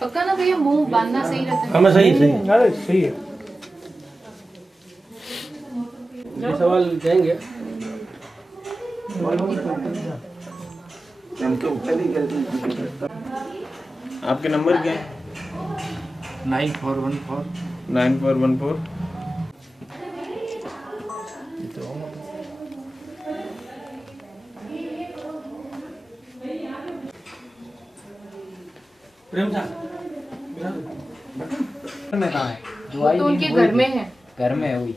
पक्का ना भैया, मुंह बांधना सही रहता है। हमें सही सही अरे सही है। ये सवाल देंगे आपके नंबर क्या है? 9414 9414 प्रेम सा में कहाँ है? वो तो उनके घर में है। घर में है हुई।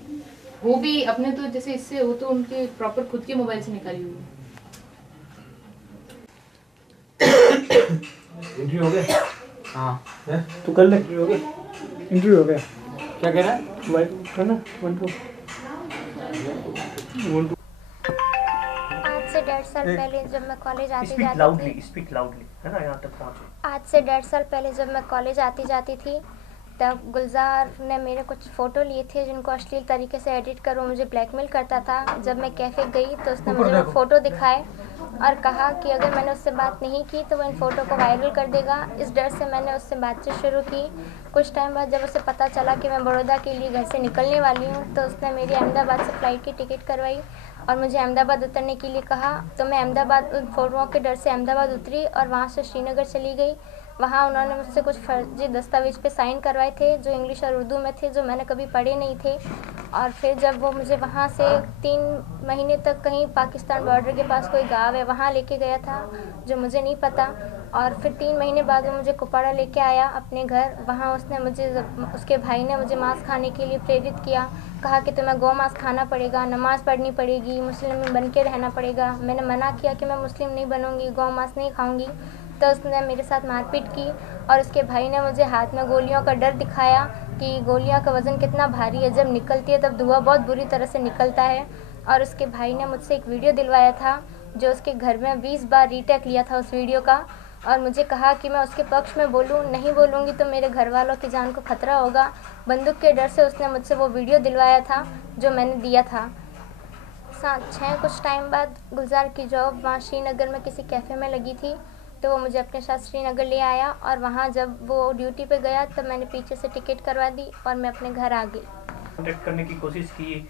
वो भी अपने तो जैसे इससे, वो तो उनके प्रॉपर खुद के मोबाइल से निकाली हुई है। इंटरव्यू हो गया? हाँ तू कर ले। इंटरव्यू हो गया? इंटरव्यू हो गया। क्या कह रहा है? मोबाइल करना 1 2 आज से 1.5 साल पहले जब मैं कॉलेज आती स्पीक जाती लाउडली, थी, स्पीक लाउडली, है ना, यहाँ तक पहुँचे। आज से 1.5 साल पहले जब मैं कॉलेज आती जाती थी, तब गुलजार ने मेरे कुछ फ़ोटो लिए थे जिनको अश्लील तरीके से एडिट कर वो मुझे ब्लैकमेल करता था। जब मैं कैफ़े गई तो उसने मुझे वो फ़ोटो दिखाए और कहा कि अगर मैंने उससे बात नहीं की तो वो इन फ़ोटो को वायरल कर देगा। इस डर से मैंने उससे बातचीत शुरू की। कुछ टाइम बाद जब उसे पता चला कि मैं बड़ौदा के लिए घर से निकलने वाली हूँ तो उसने मेरी अहमदाबाद से फ़्लाइट की टिकट करवाई और मुझे अहमदाबाद उतरने के लिए कहा। तो मैं अहमदाबाद उन फ़ोटोओं के डर से अहमदाबाद उतरी और वहाँ से श्रीनगर चली गई। वहाँ उन्होंने मुझसे कुछ फर्जी दस्तावेज पे साइन करवाए थे जो इंग्लिश और उर्दू में थे, जो मैंने कभी पढ़े नहीं थे। और फिर जब वो मुझे वहाँ से 3 महीने तक कहीं पाकिस्तान बॉर्डर के पास कोई गाँव है वहाँ लेके गया था जो मुझे नहीं पता। और फिर 3 महीने बाद वो मुझे कुपवाड़ा लेके आया अपने घर। वहाँ उसने मुझे, उसके भाई ने मुझे मांस खाने के लिए प्रेरित किया। कहा कि तुम्हें गौ मांस खाना पड़ेगा, नमाज़ पढ़नी पड़ेगी, मुस्लिम बन के रहना पड़ेगा। मैंने मना किया कि मैं मुस्लिम नहीं बनूँगी, गौ मांस नहीं खाऊँगी। तो उसने मेरे साथ मारपीट की और उसके भाई ने मुझे हाथ में गोलियों का डर दिखाया कि गोलियां का वज़न कितना भारी है, जब निकलती है तब धुआं बहुत बुरी तरह से निकलता है। और उसके भाई ने मुझसे एक वीडियो दिलवाया था जो उसके घर में 20 बार रीटेक लिया था उस वीडियो का और मुझे कहा कि मैं उसके पक्ष में बोलूं, नहीं बोलूँगी तो मेरे घर वालों की जान को खतरा होगा। बंदूक के डर से उसने मुझसे वो वीडियो दिलवाया था जो मैंने दिया था। 6 कुछ टाइम बाद गुलजार की जॉब वहाँ श्रीनगर में किसी कैफ़े में लगी थी तो वो मुझे अपने साथ श्रीनगर ले आया और वहाँ जब वो ड्यूटी पे गया तब मैंने पीछे से टिकट करवा दी और मैं अपने घर आ गई। कॉन्टेक्ट करने की कोशिश की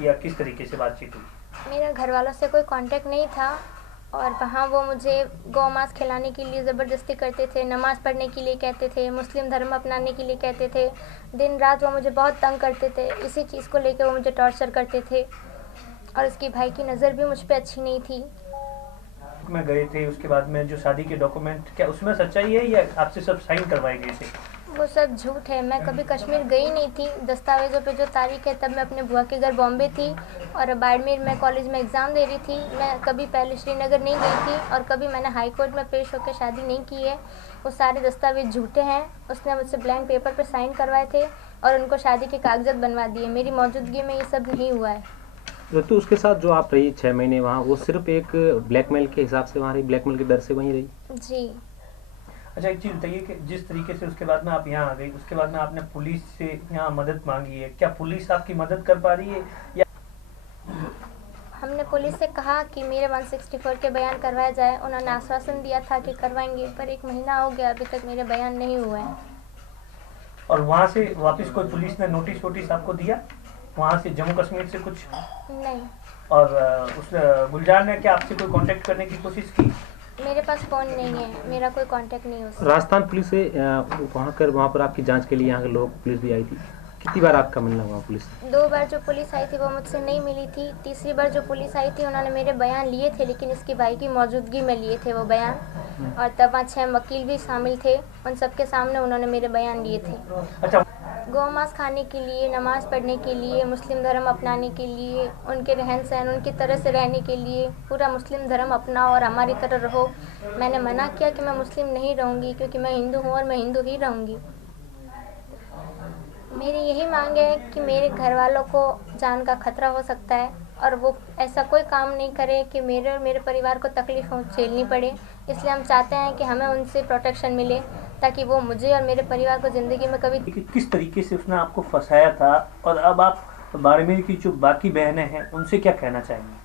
या किस तरीके से बातचीत हुई? मेरा घर वालों से कोई कांटेक्ट नहीं था और वहाँ वो मुझे गौ मांस खिलाने के लिए ज़बरदस्ती करते थे, नमाज़ पढ़ने के लिए कहते थे, मुस्लिम धर्म अपनाने के लिए कहते थे। दिन रात वो मुझे बहुत तंग करते थे। इसी चीज़ को लेकर वो मुझे टॉर्चर करते थे और उसकी भाई की नज़र भी मुझ पर अच्छी नहीं थी। में गए थे उसके बाद में जो शादी के डॉक्यूमेंट, क्या उसमें सच्चाई है या आपसे सब साइन करवाए गए थे? वो सब झूठ है। मैं कभी कश्मीर गई नहीं थी। दस्तावेज़ों पे जो तारीख है तब मैं अपने बुआ के घर बॉम्बे थी और बाड़मेर में कॉलेज में एग्ज़ाम दे रही थी। मैं कभी पहले श्रीनगर नहीं गई थी और कभी मैंने हाई कोर्ट में पेश होकर शादी नहीं की है। वो सारे दस्तावेज झूठे हैं। उसने मुझसे ब्लैंक पेपर पर साइन करवाए थे और उनको शादी के कागजात बनवा दिए। मेरी मौजूदगी में ये सब नहीं हुआ है। तो उसके साथ जो आप रही 6 महीने वहाँ, वो सिर्फ एक ब्लैकमेल के हिसाब से वहाँ रही, ब्लैकमेल के डर से वहीं रही? जी। अच्छा, एक चीज़ बताइए कि जिस तरीके से उसके बाद में आप यहाँ आ गई, उसके बाद में आपने पुलिस से यहाँ मदद मांगी है, क्या पुलिस आपकी मदद कर पा रही है या? हमने पुलिस से कहा कि मेरे 164 के बयान करवाया जाए। उन्होंने आश्वासन दिया था कि करवाएंगे, पर 1 महीना हो गया अभी तक मेरे बयान नहीं हुए हैं। और वहाँ से वापस कोई पुलिस ने नोटिस वोटिस आपको दिया वहाँ से, जम्मू कश्मीर से कुछ? नहीं। और उस गुलजार ने क्या आपसे कोई कांटेक्ट करने की कोशिश की? मेरे पास फ़ोन नहीं है, मेरा कोई कांटेक्ट नहीं हो सकता। राजस्थान पुलिस से वहाँ पर आपकी जांच के लिए यहाँ के लोग पुलिस भी आई थी, कितनी बार आपका मिलना हुआ पुलिस से? 2 बार जो पुलिस आई थी वो मुझसे नहीं मिली थी। तीसरी बार जो पुलिस आई थी उन्होंने मेरे बयान लिए थे, लेकिन इसकी भाई की मौजूदगी में लिए थे वो बयान। और तब वहाँ 6 वकील भी शामिल थे, उन सबके सामने उन्होंने मेरे बयान लिए थे। अच्छा, गौ मांस खाने के लिए, नमाज़ पढ़ने के लिए, मुस्लिम धर्म अपनाने के लिए, उनके रहन सहन, उनकी तरह से रहने के लिए, पूरा मुस्लिम धर्म अपनाओ और हमारी तरह रहो। मैंने मना किया कि मैं मुस्लिम नहीं रहूँगी क्योंकि मैं हिंदू हूँ और मैं हिंदू ही रहूँगी। मेरी यही मांग है कि मेरे घर वालों को जान का खतरा हो सकता है और वो ऐसा कोई काम नहीं करे कि मेरे और मेरे परिवार को तकलीफ झेलनी पड़े। इसलिए हम चाहते हैं कि हमें उनसे प्रोटेक्शन मिले ताकि वो मुझे और मेरे परिवार को ज़िंदगी में कभी। किस तरीके से उसने आपको फंसाया था और अब आप बाड़मेर की जो बाकी बहनें हैं उनसे क्या कहना चाहेंगी?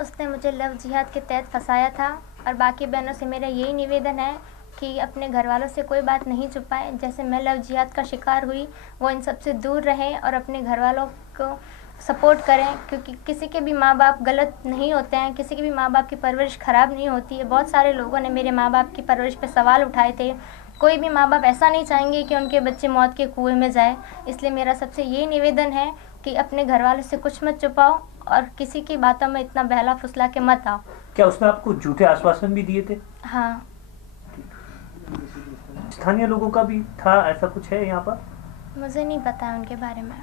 उसने मुझे लव जिहाद के तहत फंसाया था और बाकी बहनों से मेरा यही निवेदन है कि अपने घर वालों से कोई बात नहीं छुपाए। जैसे मैं लव जिहाद का शिकार हुई, वो इन सब से दूर रहें और अपने घर वालों को सपोर्ट करें, क्योंकि किसी के भी माँ बाप गलत नहीं होते हैं, किसी के भी माँ बाप की परवरिश ख़राब नहीं होती है। बहुत सारे लोगों ने मेरे माँ बाप की परवरिश पे सवाल उठाए थे। कोई भी माँ बाप ऐसा नहीं चाहेंगे कि उनके बच्चे मौत के कुएं में जाए। इसलिए मेरा सबसे यही निवेदन है कि अपने घर वालों से कुछ मत छुपाओ और किसी की बातों में इतना बहला फुसला के मत आओ। क्या उसने आपको झूठे आश्वासन भी दिए थे? हाँ। स्थानीय लोगों का भी था, ऐसा कुछ है यहाँ पर? मुझे नहीं पता उनके बारे में।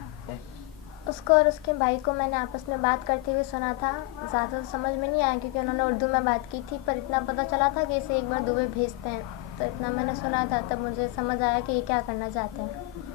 उसको और उसके भाई को मैंने आपस में बात करते हुए सुना था। ज़्यादा समझ में नहीं आया क्योंकि उन्होंने उर्दू में बात की थी, पर इतना पता चला था कि इसे एक बार दुबई भेजते हैं, तो इतना मैंने सुना था। तब मुझे समझ आया कि ये क्या करना चाहते हैं।